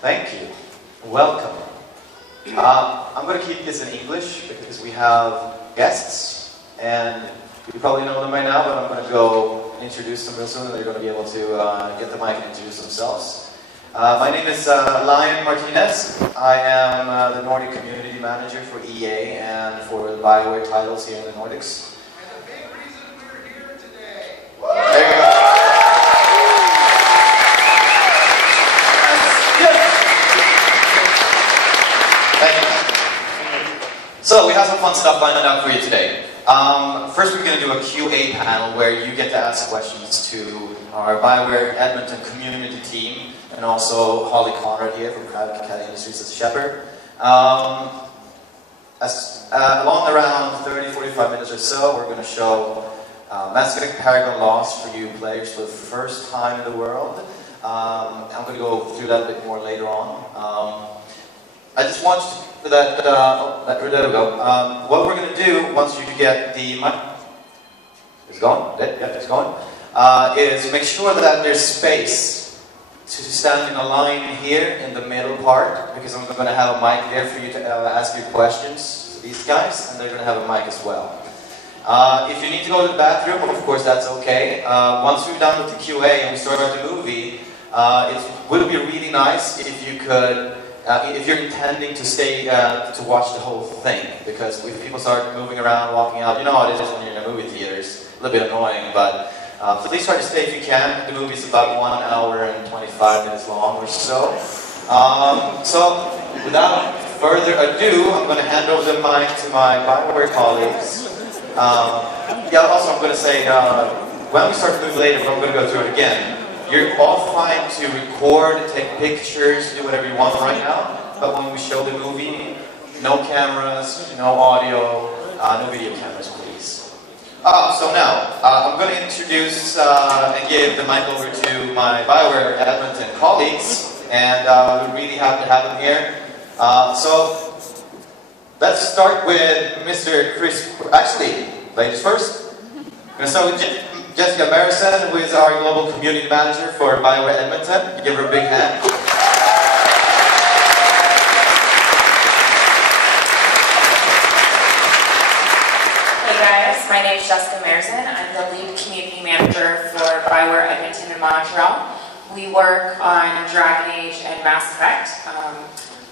Thank you. Welcome. I'm going to keep this in English because we have guests, and you probably know them by now, but I'm going to go introduce them real soon, and they're going to be able to get the mic and introduce themselves. My name is Lion Martinez. I am the Nordic Community Manager for EA and for the Bioware titles here in the Nordics. And the big reason we're here today. There you go. So we have some fun stuff lined up for you today. First we're going to do a QA panel where you get to ask questions to our Bioware Edmonton community team and also Holly Conrad here from Crab Cat Industries as Shepherd. Along around 30-45 minutes or so, we're going to show Mass Effect Paragon Lost for you players for the first time in the world. I'm going to go through that a bit more later on. I just want that, there we go. What we're going to do once you get the mic, it's going, yeah, it's going, is make sure that there's space to stand in a line here in the middle part, because I'm going to have a mic here for you to ask your questions to these guys, and they're going to have a mic as well. If you need to go to the bathroom, of course that's okay. Once we're done with the QA and we start the movie, it would be really nice if you could if you're intending to stay to watch the whole thing, because if people start moving around, walking out, you know how it is when you're in a movie theater, it's a little bit annoying, but please try to stay if you can. The movie's about 1 hour and 25 minutes long or so. So, without further ado, I'm going to hand over the mic to my Bioware colleagues. Yeah, also I'm going to say, when we start the movie later, I'm going to go through it again. You're all fine to record, take pictures, do whatever you want right now, but when we show the movie, no cameras, no audio, no video cameras, please. So now, I'm going to introduce and give the mic over to my Bioware Edmonton colleagues, and we're really happy to have them here. So, let's start with Mr. Chris, actually, ladies first. I'm going to start with Jessica Marison, who is our Global Community Manager for Bioware Edmonton. Give her a big hand. Hey guys, my name is Jessica Marison. I'm the lead community manager for Bioware Edmonton in Montreal. We work on Dragon Age and Mass Effect.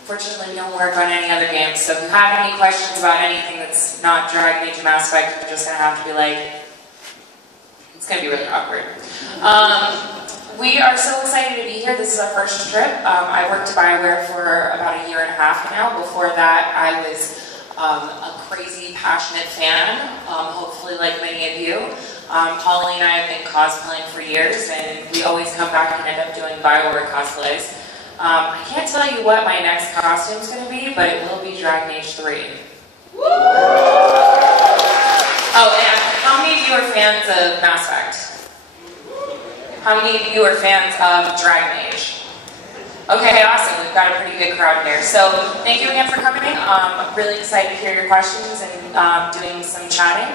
Fortunately, we don't work on any other games, so if you have any questions about anything that's not Dragon Age and Mass Effect, you're just going to have to be like, it's going to be really awkward. We are so excited to be here. This is our first trip. I worked at Bioware for about 1.5 years now. Before that, I was a crazy, passionate fan, hopefully like many of you. Holly and I have been cosplaying for years, and we always come back and end up doing Bioware cosplays. I can't tell you what my next costume is going to be, but it will be Dragon Age 3. Oh, and how many of you are fans of Mass Effect? How many of you are fans of Dragon Age? Okay, awesome. We've got a pretty good crowd here. So, thank you again for coming. I'm really excited to hear your questions and doing some chatting.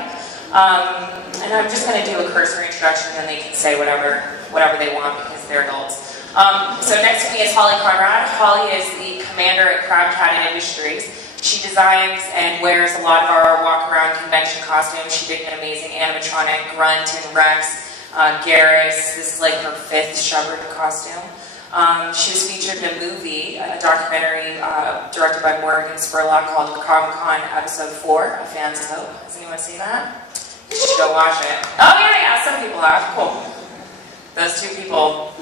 And I'm just going to do a cursory introduction, and they can say whatever they want because they're adults. So next to me is Holly Conrad. Holly is the commander at Crab Cat Industries. She designs and wears a lot of our walk-around convention costumes. She did an amazing animatronic Grunt and Rex, Garrus. This is like her 5th Shepherd costume. She was featured in a movie, a documentary directed by Morgan Spurlock called Comic-Con Episode 4, A Fan's Hope. Has anyone seen that? You should go watch it. Oh yeah, some people have. Cool. Those 2 people.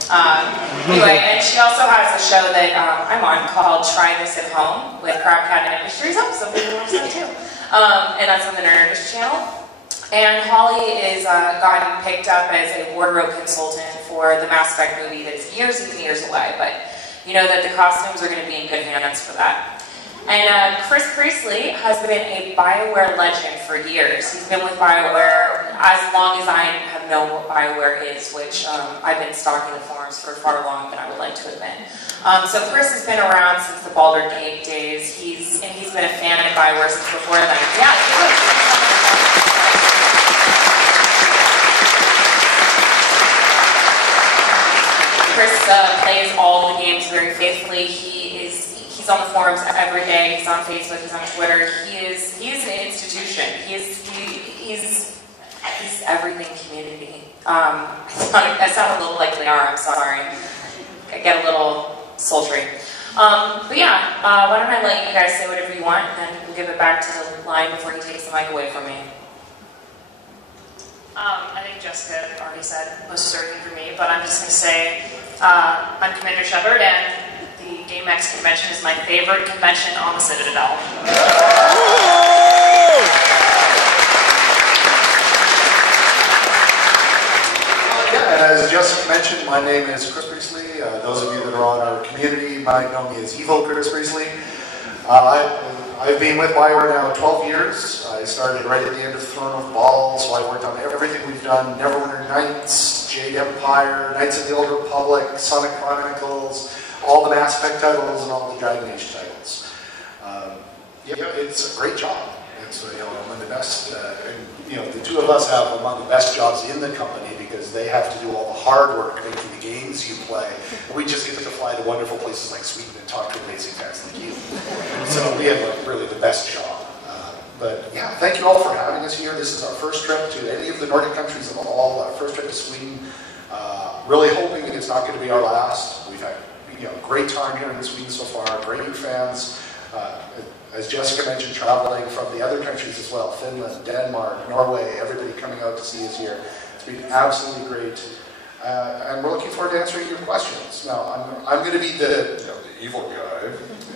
Anyway, and she also has a show that I'm on called Try This at Home with Crab Cat Industries. Oh, some people watch that too. And that's on the Nerdish channel. And Holly is gotten picked up as a wardrobe consultant for the Mass Effect movie that's years and years away, but you know that the costumes are going to be in good hands for that. And Chris Priestley has been a Bioware legend for years. He's been with Bioware as long as I have known what Bioware is, which I've been stalking the forums for far longer than I would like to admit. So Chris has been around since the Baldur's Gate days. He's been a fan of Bioware since before then. Yeah, Chris plays all the games very faithfully. He's on the forums every day. He's on Facebook. He's on Twitter. He is an institution. He's everything community. I sound a little like Liara. I'm sorry. I get a little sultry. But yeah, why don't I let you guys say whatever you want, and then we'll give it back to the line before he takes the mic away from me. I think Jessica already said most of everything for me, but I'm just going to say I'm Commander Shepard, and the Gamex convention is my favorite convention on the Citadel. And as Jessica mentioned, my name is Chris Priestley. Those of you that are on our community might know me as Evil Chris Priestley. I've been with Bioware now 12 years. I started right at the end of Throne of Ball, so I worked on everything we've done: Neverwinter Nights, Jade Empire, Knights of the Old Republic, Sonic Chronicles, all the Mass Effect titles, and all the Dragon Age titles. Yeah, it's a great job. It's one of the best. The two of us have among the best jobs in the company because they have to do all the hard work making the games you play. And we just get to fly to wonderful places like Sweden and talk to amazing guys like you. So we have really the best job. But yeah, thank you all for having us here. This is our first trip to any of the Nordic countries at all. Our first trip to Sweden. Really hoping it's not going to be our last. We've had a great time here in Sweden so far. Great new fans. As Jessica mentioned, traveling from the other countries as well, Finland, Denmark, Norway, everybody coming out to see us here. It's been absolutely great. And we're looking forward to answering your questions. Now, I'm going to be the evil guy,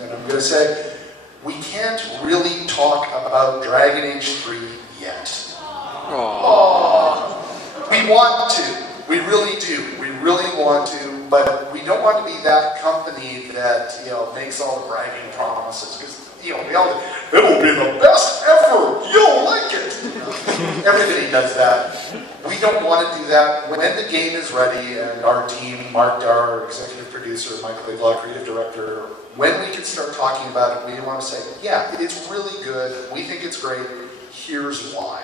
and I'm going to say, we can't really talk about Dragon Age 3 yet. Aww. We want to. We really do. We really want to, but we don't want to be that company that makes all the bragging promises, because we all, it'll be the best ever. You'll like it. Everybody does that. We don't want to do that. When the game is ready, and our team, Mark Dar, our executive producer, Michael Laidlaw, creative director, when we can start talking about it, we want to say, yeah, it's really good. We think it's great. Here's why,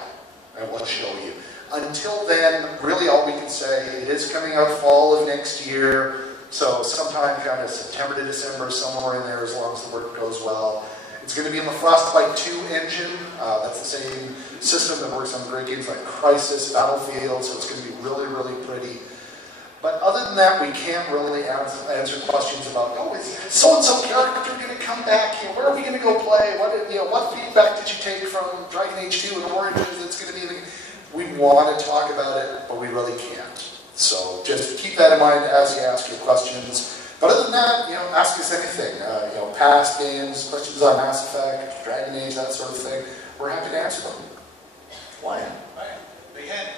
and we'll show you. Until then, really all we can say, it is coming out fall of next year, so sometime kind of September to December, somewhere in there, as long as the work goes well. It's going to be on the Frostbite 2 engine. That's the same system that works on great games like Crisis, Battlefield, so it's going to be really, really pretty. But other than that, we can't really answer questions about, is so-and-so character going to come back? Where are we going to go play? What feedback did you take from Dragon Age 2 and Warriors that's going to be in the... We want to talk about it, but we really can't. So just keep that in mind as you ask your questions. But other than that, ask us anything. Past games, questions on Mass Effect, Dragon Age, that sort of thing. We're happy to answer them. Why? Big head.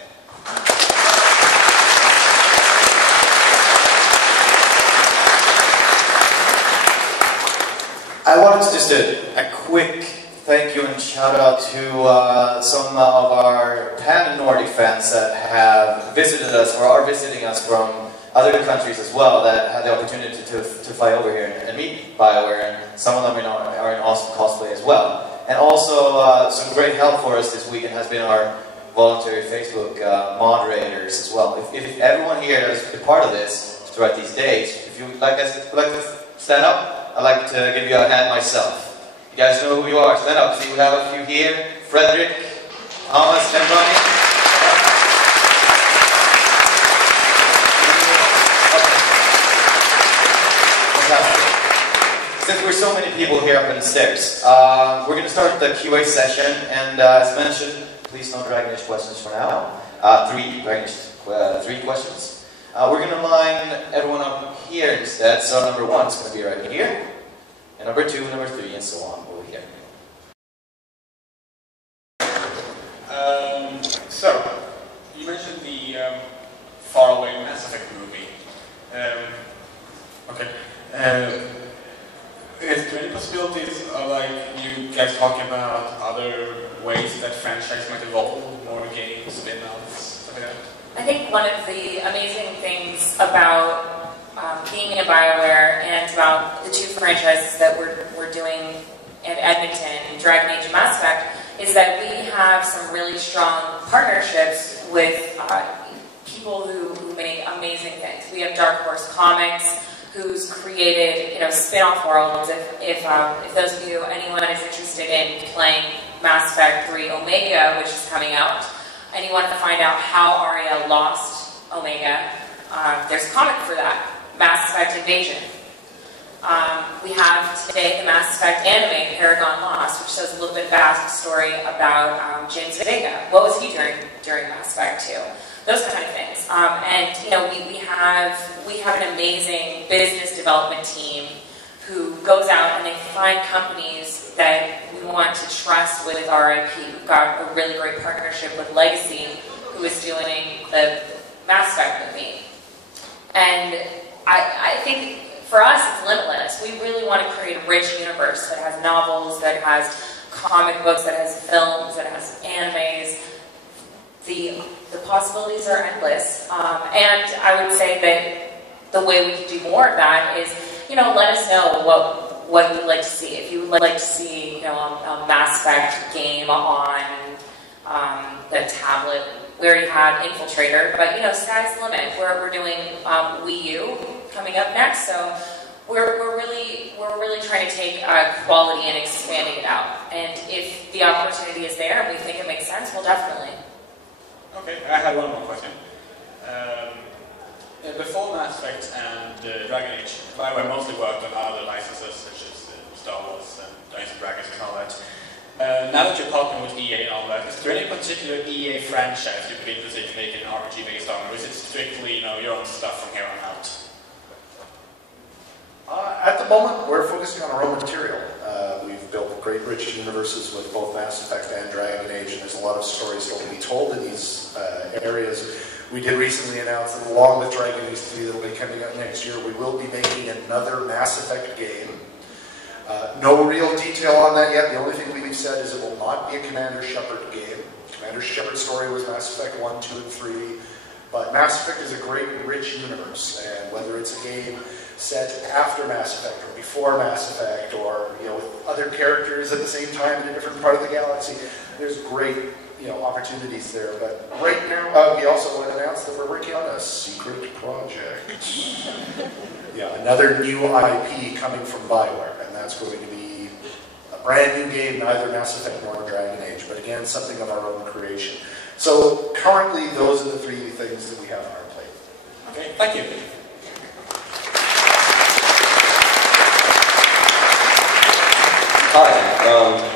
I wanted to just a quick thank you and shout out to some of our pan-Nordic fans that have visited us or are visiting us from other countries as well, that had the opportunity to fly over here and meet Bioware, and some of them are in awesome cosplay as well. And also some great help for us this weekend has been our voluntary Facebook moderators as well. If everyone here has been part of this throughout these days, if you would like to stand up, I'd like to give you a hand myself. You guys know who you are. Stand up. See, we have a few here. Frederick, Thomas, and Ronnie. Since we're so many people here up in the stairs, we're going to start the QA session, and as mentioned, please no Dragon Age questions for now. Three questions. We're going to line everyone up here instead, so number 1 is going to be right here, and number 2, number 3, and so on over here. So, you mentioned the faraway Mass Effect movie. Is there any possibilities of you guys talking about other ways that franchise might evolve, more games, spin-offs, stuff like that? I think one of the amazing things about being in Bioware and about the 2 franchises that we're doing at Edmonton, Dragon Age and Mass Effect, is that we have some really strong partnerships with people who make amazing things. We have Dark Horse Comics, who's created, spin-off worlds. If those of you, anyone is interested in playing Mass Effect 3 Omega, which is coming out, and you want to find out how Arya lost Omega, there's a comic for that, Mass Effect Invasion. We have today the Mass Effect anime, Paragon Lost, which shows a little bit of backstory about James Vega. What was he during Mass Effect 2? Those kind of things. We have an amazing business development team who goes out and they find companies that we want to trust with our IP. We've got a really great partnership with Legacy, who is doing the Mass Effect movie. And I think for us, it's limitless. We really want to create a rich universe that has novels, that has comic books, that has films, that has animes. The possibilities are endless. And I would say that the way we can do more of that is, let us know what you would like to see. If you would like to see, a Mass Effect game on the tablet. We already have Infiltrator, but sky's the limit. We're doing Wii U coming up next, so we're really trying to take quality and expanding it out. And if the opportunity is there and we think it makes sense, we'll definitely. Okay, I have one more question. Before Mass Effect and Dragon Age, Bioware mostly worked on other licenses such as Star Wars and Dungeons & Dragons and all that. Now that you're partnering with EA and all that, is there any particular EA franchise you'd be interested in making an RPG based on, or is it strictly your own stuff from here on out? At the moment, we're focusing on our own material. We've built great rich universes with both Mass Effect and Dragon Age, and there's a lot of stories that will be told in these areas. We did recently announce that along with Dragon Age 3 that will be coming out next year, we will be making another Mass Effect game. No real detail on that yet. The only thing we've said is it will not be a Commander Shepard game. Commander Shepard's story was Mass Effect 1, 2, and 3. But Mass Effect is a great, rich universe. And whether it's a game set after Mass Effect or before Mass Effect or with other characters at the same time in a different part of the galaxy, there's great opportunities there. But right now, we also announced that we're working on a secret project. Another new IP coming from Bioware. That's going to be a brand new game, neither Mass Effect nor Dragon Age, but again, something of our own creation. So currently, those are the three things that we have on our plate. Okay, thank you. Hi,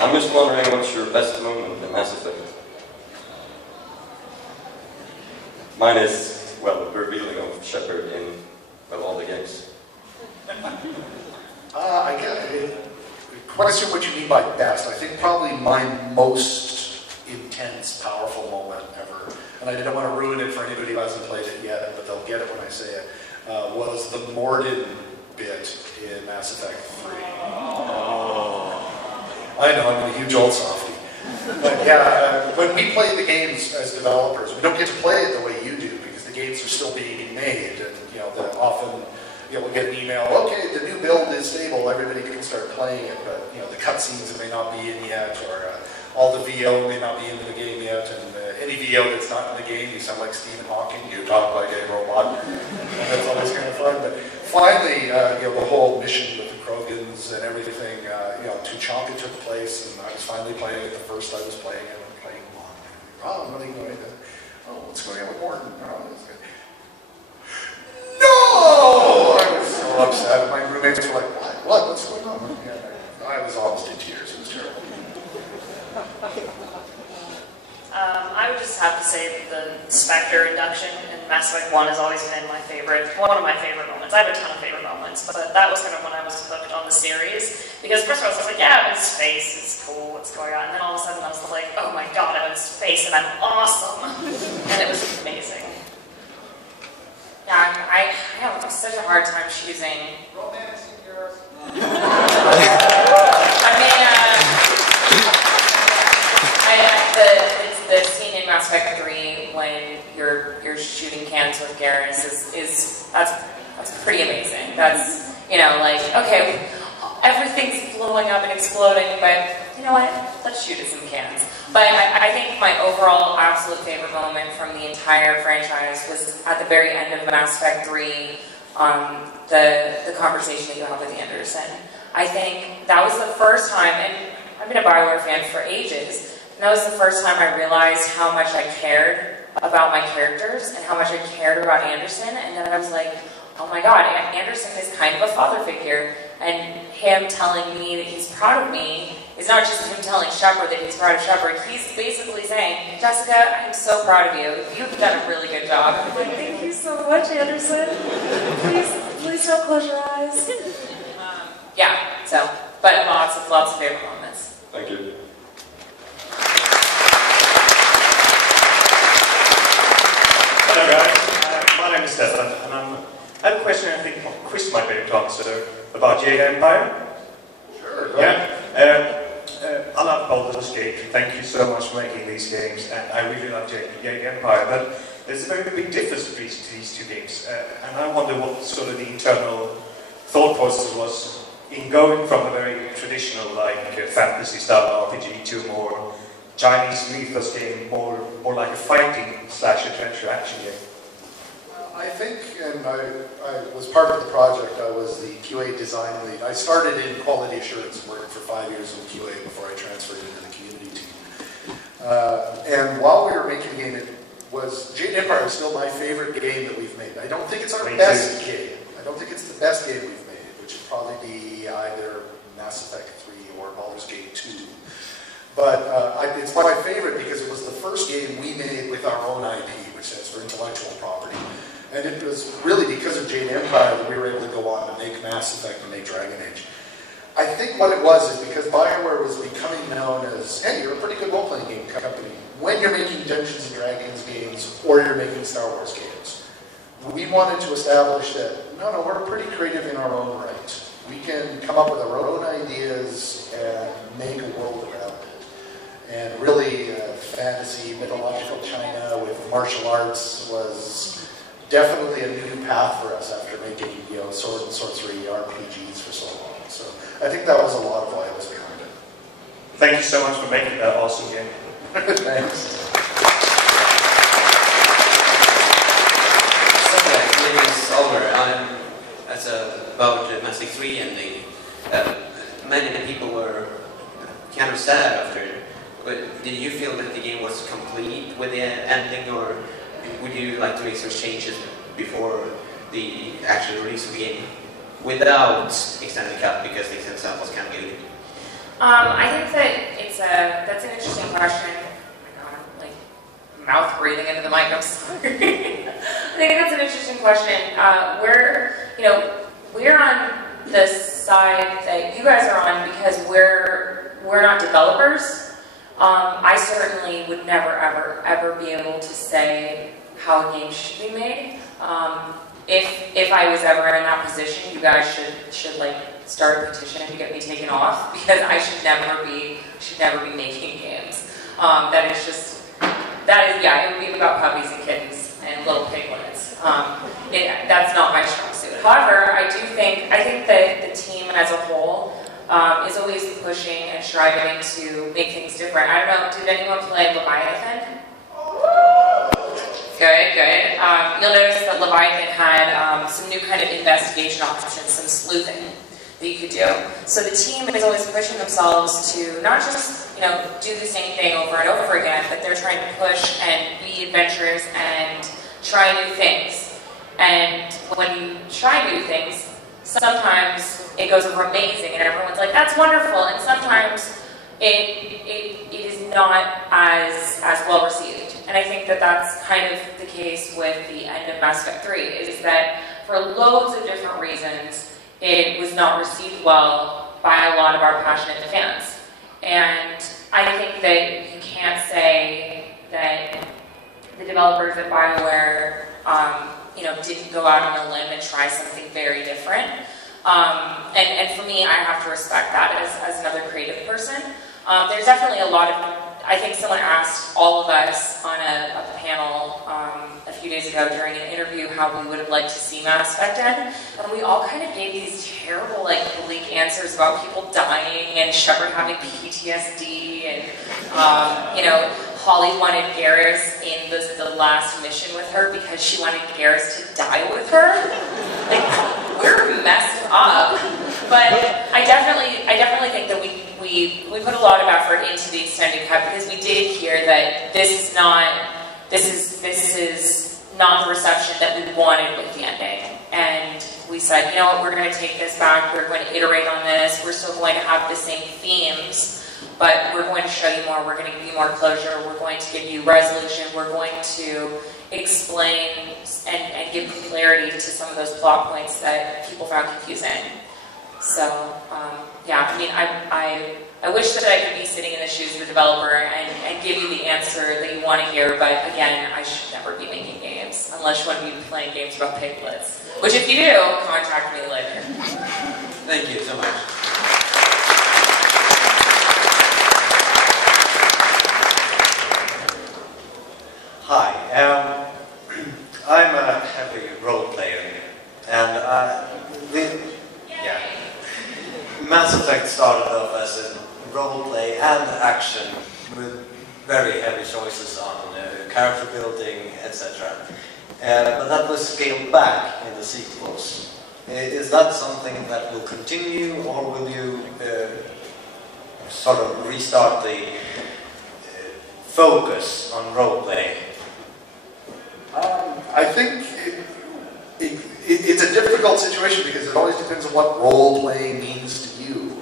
I'm just wondering what's your best moment in Mass Effect? Mine is, well, the revealing of Shepard in, all the games. I get it. Question what you mean by best. I think probably my most intense, powerful moment ever, and I didn't want to ruin it for anybody who hasn't played it yet, but they'll get it when I say it, was the Morden bit in Mass Effect 3. I know, I'm a huge old softie. But when we play the games as developers, we don't get to play it the way you do, because the games are still being made, and often we'll get an email, okay, the new build is stable, everybody can start playing it, but the cutscenes may not be in yet, or all the VO may not be into the game yet, and any VO that's not in the game, you sound like Stephen Hawking, you talk like a robot, and that's always kind of fun. But finally, the whole mission with the Krogans and everything, Tuchanka took place, and I was finally playing it the first I was playing it, and playing Morden. Oh, what are you going to what's going on with Morden? Oh, that's good. No! I was so upset. My roommates were like, what? What's going on? I was almost in tears. It was terrible. I would just have to say that the Spectre induction in Mass Effect 1 has always been my favorite, one of my favorite moments. I have a ton of favorite moments, but that was kind of when I was hooked on the series. Because first of all, I was like, yeah, I'm in space, it's cool, what's going on? And then all of a sudden I was like, oh my god, I'm in space and I'm awesome! And it was amazing. Yeah, I have such a hard time choosing. Romance in yours. The scene in Mass Effect 3 when you're shooting cans with Garrus is that's pretty amazing. That's okay, everything's blowing up and exploding, but you know what, let's shoot at some cans. But I think my overall absolute favorite moment from the entire franchise was at the very end of Mass Effect 3, the conversation that you have with Anderson. I think that was the first time, and I've been a Bioware fan for ages, and that was the first time I realized how much I cared about my characters and how much I cared about Anderson, and then I was like, oh my god, Anderson is kind of a father figure, and him telling me that he's proud of me is not just him telling Shepard that he's proud of Shepard, he's basically saying, Jessica, I'm so proud of you, you've done a really good job. I'm like, thank you so much, Anderson. Please don't close your eyes. Yeah, so, but lots of favorite moments. Thank you. Hello guys, my name is Stefan, and I have a question I think Chris might be able to answer about Jade Empire. Sure. Yeah. I love Baldur's Gate. Thank you so much for making these games, and I really love Jade Empire. But there's a very big difference between these two games, and I wonder what sort of the internal thought process was in going from a very traditional, like fantasy-style RPG to a more Chinese mythos game, more like a fighting/adventure action game. I think, and I was part of the project, I was the QA design lead. I started in quality assurance, worked for 5 years in QA before I transferred into the community team. And while we were making the game, Jade Empire is still my favorite game that we've made. I don't think it's our best game. I don't think it's the best game we've made, which would probably be either Mass Effect 3 or Baldur's Gate 2. But it's my favorite because it was the first game we made with our own IP, which stands for intellectual property. And it was really because of Jade Empire that we were able to go on and make Mass Effect and make Dragon Age. I think what it was is because Bioware was becoming known as, hey, you're a pretty good role-playing game company when you're making Dungeons & Dragons games or you're making Star Wars games. We wanted to establish that, no, we're pretty creative in our own right. We can come up with our own ideas and make a world around it. And really, fantasy, mythological China with martial arts was definitely a new path for us after making, sword and sorcery RPGs for so long. So I think that was a lot of why I was behind it. Thank you so much for making that awesome game. Thanks. So my name is Oliver. That's about Mass Effect 3 ending. Many people were kind of sad after. But did you feel that the game was complete with the ending, or would you like to make some changes before the actual release of the game without extended cut, because the extended cut was kind of good? I think that that's an interesting question. Oh my god, I'm like mouth breathing into the mic. I'm sorry. I think that's an interesting question. We're on the side that you guys are on because we're not developers. I certainly would never, ever be able to say how a game should be made. If I was ever in that position, you guys should like start a petition to get me taken off, because I should never be making games. It would be about puppies and kittens and little piglets. That's not my strong suit. However, I think that the team as a whole is always pushing and striving to make things different. I don't know, did anyone play Leviathan? Good. You'll notice that Leviathan had some new kind of investigation options, some sleuthing that you could do. So the team is always pushing themselves to not just, do the same thing over and over again, but they're trying to push and be adventurous and try new things. And when you try new things, sometimes it goes over amazing and everyone's like, that's wonderful, and sometimes it is not as well received. And I think that that's kind of the case with the end of Mass Effect 3, is that for loads of different reasons, it was not received well by a lot of our passionate fans. And I think that you can't say that the developers at Bioware, didn't go out on a limb and try something very different. And for me, I have to respect that as another creative person. There's definitely a lot of, I think someone asked all of us on a panel a few few days ago during an interview how we would have liked to see Mass Effect end, and we all kind of gave these terrible, like, bleak answers about people dying and Shepard having PTSD, and, you know, Holly wanted Garrus in the last mission with her because she wanted Garrus to die with her. Like, we're messed up. But I definitely think that we put a lot of effort into the extended cut because we did hear that this is not the reception that we wanted with the ending. And we said, you know what, we're going to take this back, we're going to iterate on this, we're still going to have the same themes, but we're going to show you more, we're going to give you more closure, we're going to give you resolution, we're going to explain and give clarity to some of those plot points that people found confusing. So, yeah, I mean, I wish that I could be sitting in the shoes of the developer and give you the answer that you want to hear, but again, I should never be making games, unless you want to be playing games about piglets. Which if you do, contact me later. Thank you so much. Hi, I'm a heavy role player, and Mass Effect started off as a role play and action with very heavy choices on character building, etc. But that was scaled back in the sequels. Is that something that will continue, or will you sort of restart the focus on role play? I think it's a difficult situation because it always depends on what role-playing means to you.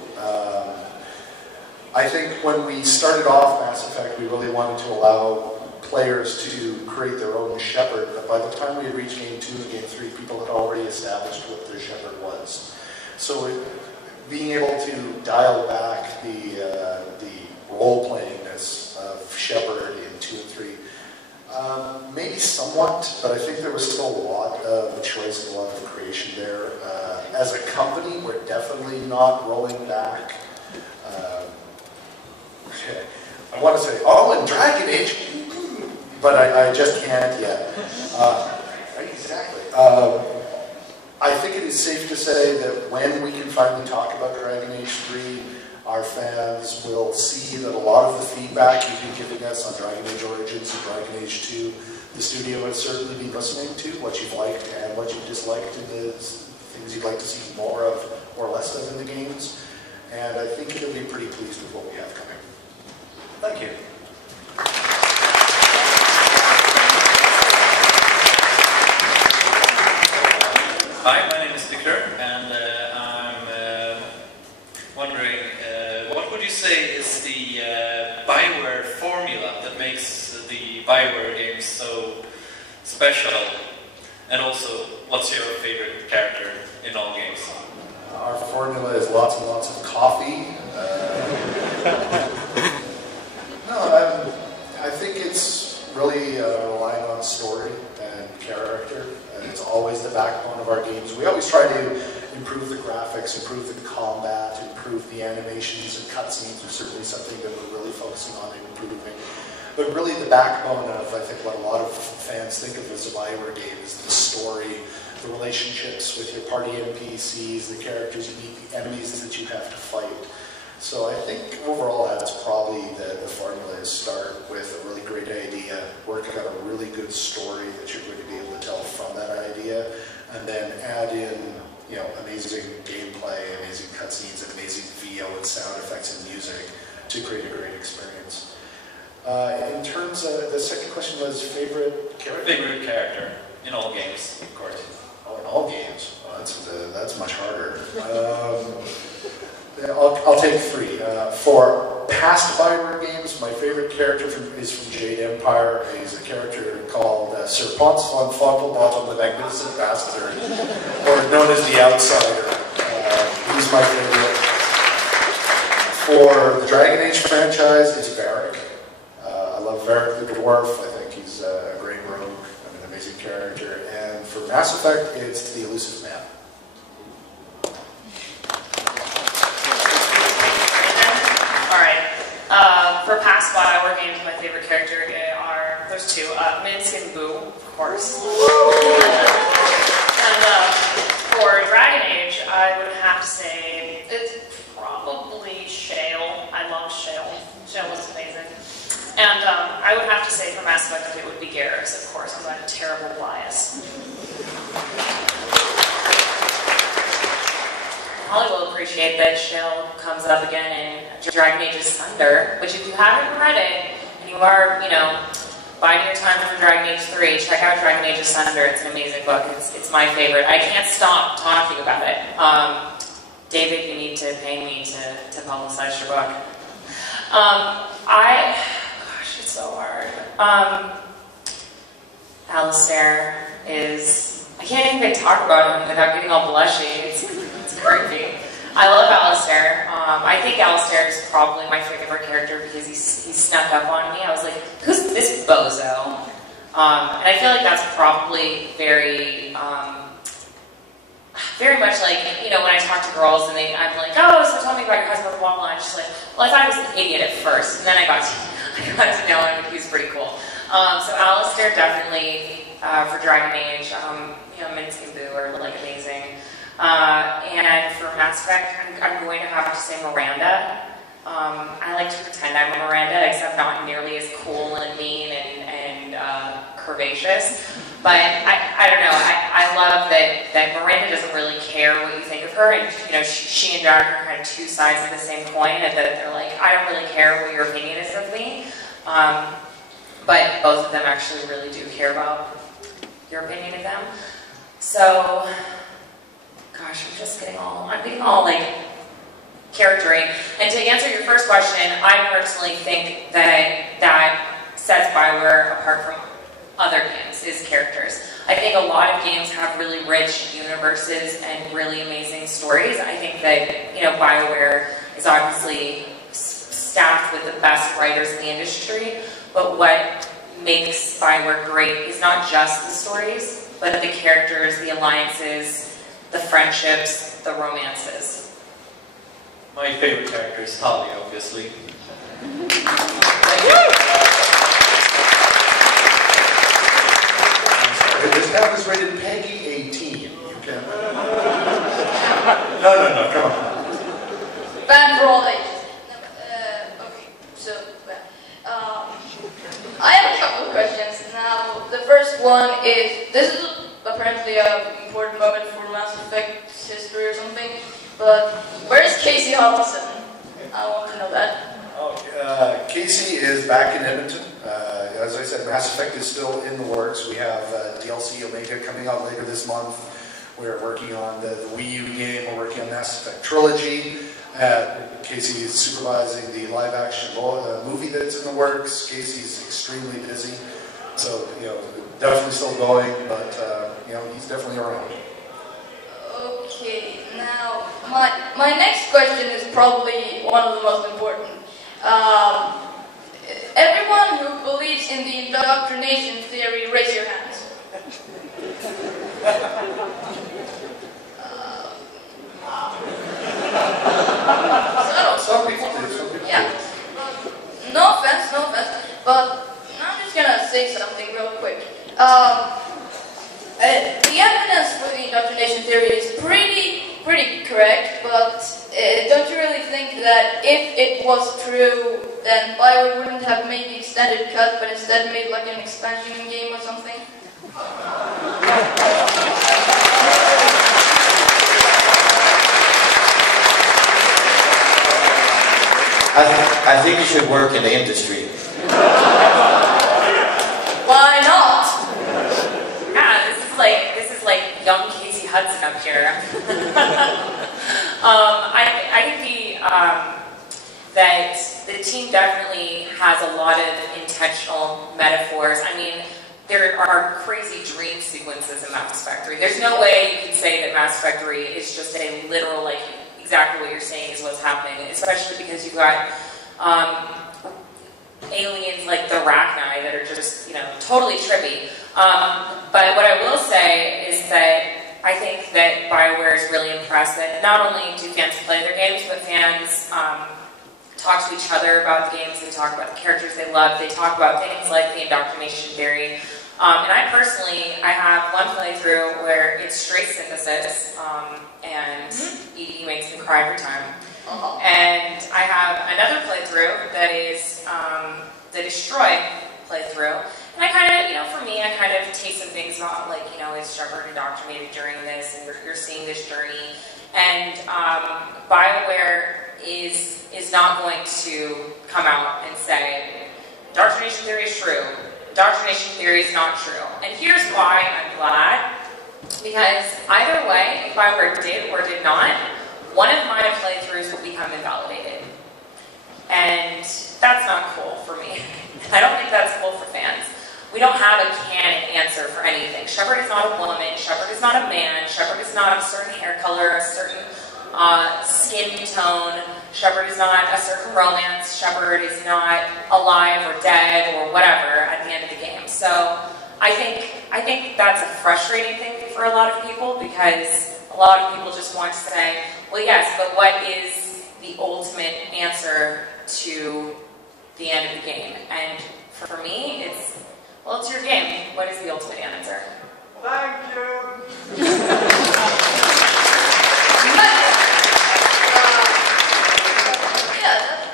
I think when we started off Mass Effect, we really wanted to allow players to create their own Shepard, but by the time we had reached Game 2 and Game 3, people had already established what their Shepard was. So being able to dial back the role-playingness of Shepard in 2 and 3, maybe somewhat, but I think there was still a lot of choice and a lot of creation there. As a company, we're definitely not rolling back. I want to say, oh, in Dragon Age, but I just can't yet. Exactly. I think it is safe to say that when we can finally talk about Dragon Age 3, our fans will see that a lot of the feedback you've been giving us on Dragon Age Origins and Dragon Age 2, the studio has certainly been listening to, what you've liked and what you've disliked, and the things you'd like to see more of or less of in the games. And I think you'll be pretty pleased with what we have coming. Thank you. Hi, my name is Victor, and I'm wondering, what would you say is the Bioware formula that makes the Bioware games so special? And also, what's your favorite character in all games? Our formula is lots and lots of coffee. I think it's really relying on story and character. It's always the backbone of our games. We always try to improve the graphics, improve the combat, improve the animations and cutscenes are certainly something that we're really focusing on and improving. But really the backbone of, I think, what a lot of fans think of as a Bioware game is the story, the relationships with your party NPCs, the characters you meet, the enemies that you have to fight. So I think overall that's probably the formula is start with a really great idea, work out a really good story that you're going to be able to tell from that idea, and then add in, you know, amazing gameplay, amazing cutscenes, amazing VO and sound effects and music to create a great experience. In terms of, the second question was favorite character? Favorite character in all games, of course. Oh, in all games? Oh, that's much harder. I'll take three. For past Bioware games, my favorite character is from Jade Empire. He's a character called Sir Ponce von Fontelbottom, the Magnificent Bastard, or known as the Outsider. He's my favorite. For the Dragon Age franchise, it's Varric. I love Varric the Dwarf. I think he's a great rogue and an amazing character. And for Mass Effect, it's the Elusive Man. For past Bioware games, my favorite character are, there's two, Minsk and Boo, of course. I would have to say it's probably Shale. I love Shale. Shale was amazing. And I would have to say for Mass Effect it would be Garrus, of course, because I have a terrible bias. Holly will appreciate that Shale comes up again in Dragon Age's Thunder, which if you haven't read it, and you are, you know, biding your time for Dragon Age 3, check out Dragon Age's Thunder. It's an amazing book. It's my favorite. I can't stop talking about it. David, you need to pay me to publicize your book. Gosh, it's so hard. Alistair is, I can't even talk about him without getting all blushy. It's creepy. I love Alistair. I think Alistair is probably my favorite character because he snuck up on me. I was like, who's this bozo? And I feel like that's probably very much like, you know, when I talk to girls and I'm like, oh, so tell me about your husband, blah, blah, and she's like, well, I thought he was an idiot at first, and then I got to know him, and he's pretty cool. So Alistair definitely, for Dragon Age, you know, Minsc and Boo are like amazing. And for Mass Effect, I'm going to have to say Miranda. I like to pretend I'm a Miranda, except not nearly as cool and mean and curvaceous. But I don't know, I love that Miranda doesn't really care what you think of her, and you know, she and Jack are kind of two sides of the same coin, and that they're like, I don't really care what your opinion is of me. But both of them actually really do care about your opinion of them. So, gosh, I'm getting all like charactery. And to answer your first question, I personally think that sets Bioware apart from other games is characters. I think a lot of games have really rich universes and really amazing stories. I think that, you know, Bioware is obviously staffed with the best writers in the industry, but what makes Bioware great is not just the stories, but the characters, the alliances, the friendships, the romances. My favorite character is Tali, obviously. This tab is rated Peggy 18. You can. No, come on. Banned for all ages. Okay, so I have a couple of questions. Now, the first one is, this is apparently an important moment for Mass Effect's history or something, but where's Casey Hobson? I want to know that. Casey is back in Edmonton. As I said, Mass Effect is still in the works. We have DLC Omega coming out later this month. We're working on the Wii U game. We're working on Mass Effect Trilogy. Casey is supervising the live-action movie that's in the works. Casey's extremely busy, so you know, definitely still going, but you know, he's definitely around. Okay, now my next question is probably one of the most important. Everyone who believes in the indoctrination theory, raise your hands. Some people do, some people yeah. No offense, but I'm just gonna say something real quick. The evidence for the indoctrination theory is pretty correct, but don't you really think that if it was true, then Bioware wouldn't have made the extended cut, but instead made like an expansion game or something? I think you should work in the industry. Why not? Yeah, this is like young Casey Hudson up here. I think that the team definitely has a lot of intentional metaphors. I mean, there are crazy dream sequences in Mass Effect 3. There's no way you can say that Mass Effect 3 is just a literal, like, exactly what you're saying is what's happening, especially because you've got aliens like the Rachni that are just, you know, totally trippy. But what I will say is that I think that Bioware is really impressed that not only do fans play their games, but fans talk to each other about the games, they talk about the characters they love, they talk about things like the indoctrination theory. And I personally, I have one playthrough where it's straight synthesis, and cry every time. And I have another playthrough that is the Destroy playthrough. And I kind of, you know, for me, I kind of take some things about, like, you know, is Shepard indoctrinated during this, and you're seeing this journey. And Bioware is not going to come out and say, indoctrination theory is true, indoctrination theory is not true. And here's why I'm glad. Because either way, if Bioware did or did not, one of my playthroughs will become invalidated. And that's not cool for me. I don't think that's cool for fans. We don't have a canon answer for anything. Shepard is not a woman, Shepard is not a man, Shepard is not a certain hair color, a certain skin tone, Shepard is not a certain romance, Shepard is not alive or dead or whatever at the end of the game. So I think that's a frustrating thing for a lot of people, because a lot of people just want to say, well, yes, but what is the ultimate answer to the end of the game? And for me, it's, well, it's your game. What is the ultimate answer? Thank you.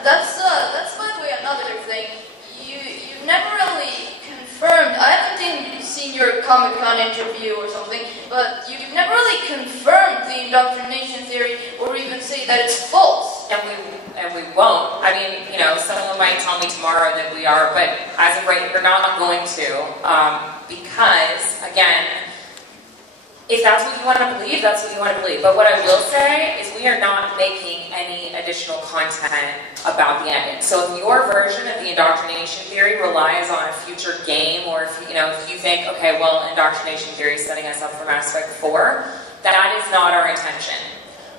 That's by the way another thing. You've never really confirmed. I haven't seen your Comic-Con interview or something, but you've never really confirmed the indoctrination theory, or even say that it's false. And we won't. I mean, you know, someone might tell me tomorrow that we are, but as of right, we're not going to, because again, if that's what you want to believe, that's what you want to believe. But what I will say is we are not making any additional content about the ending. So if your version of the indoctrination theory relies on a future game, or if you think, okay, well, indoctrination theory is setting us up for Mass Effect 4, that is not our intention.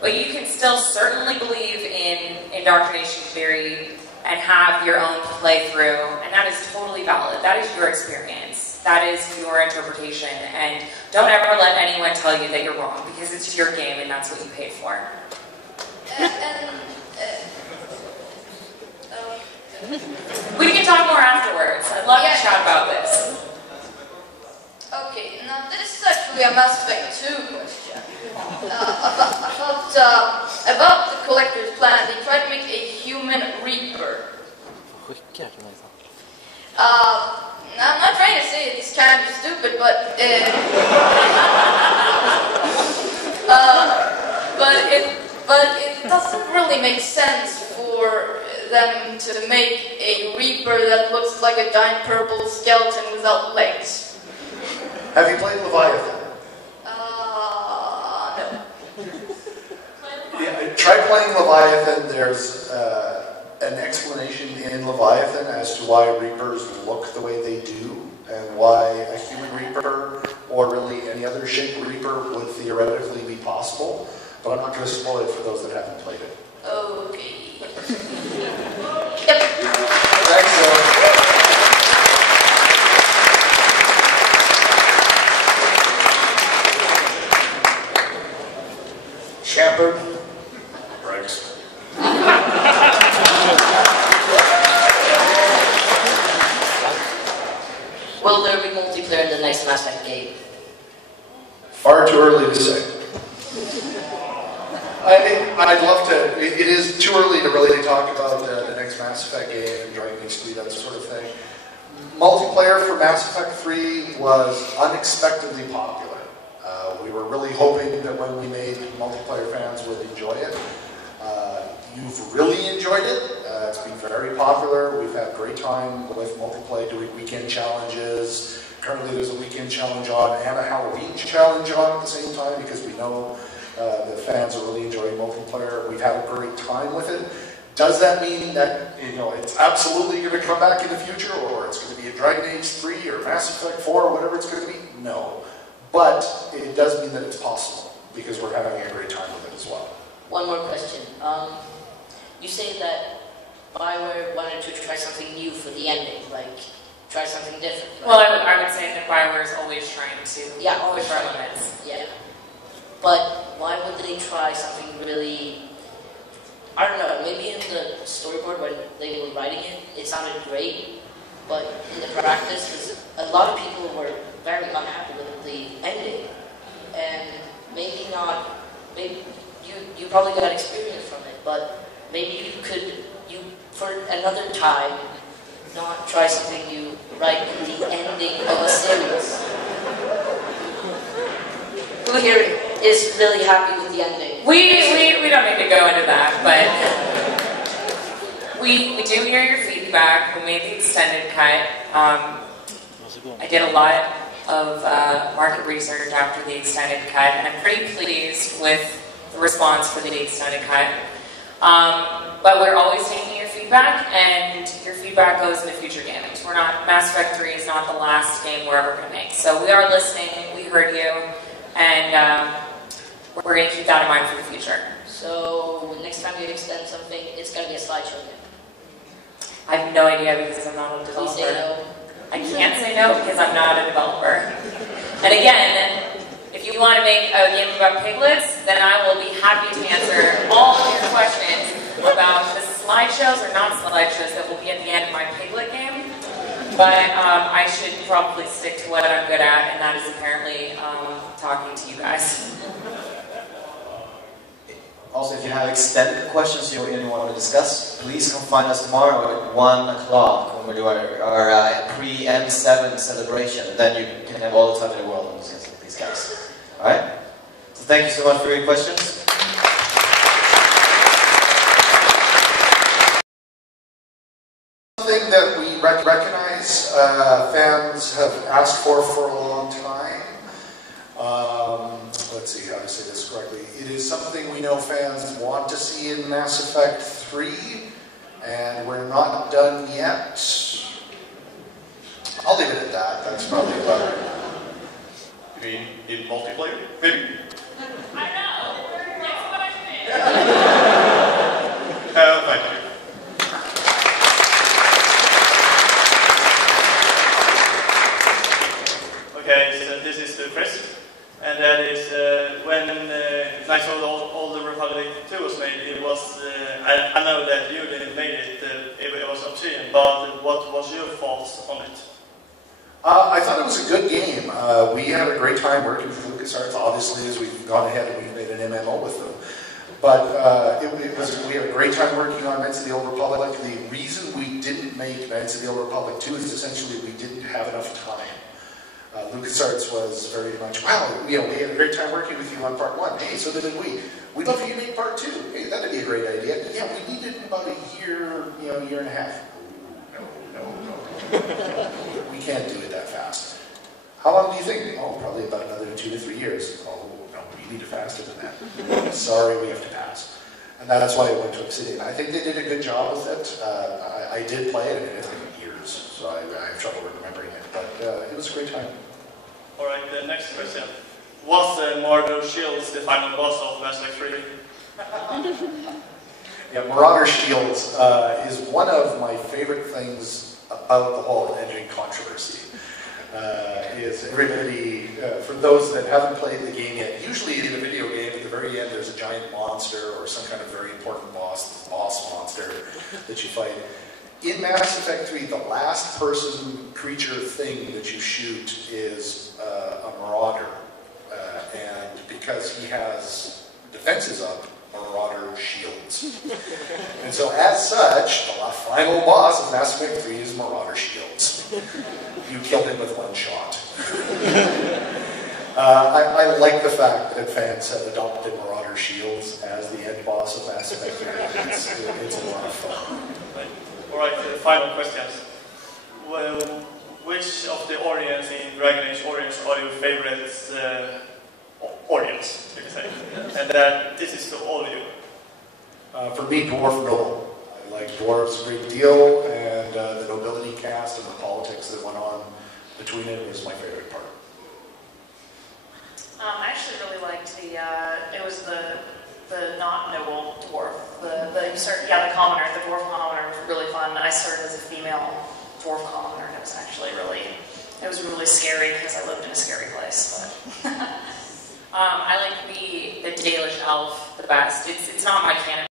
But you can still certainly believe in indoctrination theory and have your own playthrough, and that is totally valid. That is your experience. That is your interpretation, and don't ever let anyone tell you that you're wrong, because it's your game and that's what you paid for. We can talk more afterwards. I'd love to chat about this. Okay, now this is actually a Mass Effect 2 question. About the Collector's Planet, they tried to make a human Reaper. I'm not trying to say it's kind of stupid, but it doesn't really make sense for them to make a Reaper that looks like a giant purple skeleton without legs. Have you played Leviathan? No. Yeah, try playing Leviathan. There's an explanation in Leviathan as to why Reapers look the way they do, and why a human Reaper, or really any other shape Reaper, would theoretically be possible. But I'm not going to spoil it for those that haven't played it. Okay. Yep. Thanks, Shepard. Rex. Will there be multiplayer in the next Mass Effect game? Far too early to say. I'd love to. It is too early to really talk about the next Mass Effect game and Dragon Age 3, that sort of thing. Multiplayer for Mass Effect 3 was unexpectedly popular. We were really hoping that when we made multiplayer, fans would enjoy it. You've really enjoyed it. It's been very popular. We've had a great time with multiplayer, doing weekend challenges. Currently there's a weekend challenge on and a Halloween challenge on at the same time, because we know the fans are really enjoying multiplayer. We've had a great time with it. Does that mean that it's absolutely going to come back in the future, or it's going to be a Dragon Age 3 or Mass Effect 4 or whatever it's going to be? No. But it does mean that it's possible, because we're having a great time with it as well. One more question. You say that Bioware wanted to try something new for the ending, like try something different. Right? Well, I would say that Bioware is always trying to always push our limits. Yeah. But why would they try something really, I don't know, maybe in the storyboard when they were writing it, it sounded great, but in the practice, because a lot of people were very unhappy with the ending, and maybe not, maybe you probably got experience from it, but maybe for another time, not try something you write in the ending of a series. Who here is really happy with the ending? We don't need to go into that, but we do hear your feedback. We made the extended cut. I did a lot of market research after the extended cut, and I'm pretty pleased with the response for the extended cut. But we're always taking your feedback, and your feedback goes into future games. Mass Effect 3 is not the last game we're ever going to make. So we are listening, we heard you, and we're going to keep that in mind for the future. So next time you extend something, it's going to be a slideshow game. I have no idea because I'm not a developer. Please say no. I can't say no because I'm not a developer. And again, if you want to make a game about piglets, then I will be happy to answer all of your questions about the slideshows or not slideshows that will be at the end of my piglet game. But I should probably stick to what I'm good at, and that is apparently talking to you guys. Also, if you have extended questions you want to discuss, please come find us tomorrow at 1 o'clock when we do our pre-M7 celebration. And then you can have all the time in the world to discuss with these guys. Alright? So thank you so much for your questions. Something that we recognize fans have asked for a long time. Let's see how to say this correctly. It is something we know fans want to see in Mass Effect 3, and we're not done yet. I'll leave it at that. That's probably about it. You mean in multiplayer, maybe? I know! Next question! Thank you. Okay, so this is the Chris. And that is when Knights of the Old Republic 2 was made, it was, I know that you didn't make it, it was Obsidian, but what was your thoughts on it? I thought it was a good game. We had a great time working with LucasArts, obviously, as we've gone ahead and we've made an MMO with them. But we had a great time working on Knights of the Old Republic. The reason we didn't make Knights of the Old Republic 2 is essentially we didn't have enough time. LucasArts was very much, wow, we had a great time working with you on part 1. Hey, so did we. We'd love for you to make part 2. Hey, that'd be a great idea. Yeah, we needed about a year, year and a half. No. We can't do it that fast. How long do you think? Oh, probably about another 2 to 3 years. Oh, no, we need it faster than that. Sorry, we have to pass. And that's why I went to Obsidian. I think they did a good job with it. I did play it, it's been years, so I have trouble remembering it. But it was a great time. Alright, the next question. Was Marauder Shields the final boss of Mass Effect 3? Yeah, Marauder Shields is one of my favorite things about the whole engine controversy. Is everybody, for those that haven't played the game yet, usually in a video game, at the very end there's a giant monster or some kind of very important boss monster that you fight. In Mass Effect 3, the last person creature thing that you shoot is a Marauder. And because he has defenses up, Marauder shields. And so as such, the final boss of Mass Effect 3 is Marauder shields. You killed him with one shot. I like the fact that fans have adopted Marauder shields as the end boss of Mass Effect 3. It's a lot of fun. Alright, final questions. Well, which of the audience in Dragon Age audience are your favorite audience, you can say? And this is to all of you. For me, Dwarf Noble. I like Dwarves a great deal, and the nobility cast and the politics that went on between it was my favorite part. I actually really liked it was the not noble dwarf. The commoner, the dwarf commoner was really fun. I started as a female dwarf commoner, and it was actually really scary because I lived in a scary place. But I like the Dalish elf the best. It's not my canon.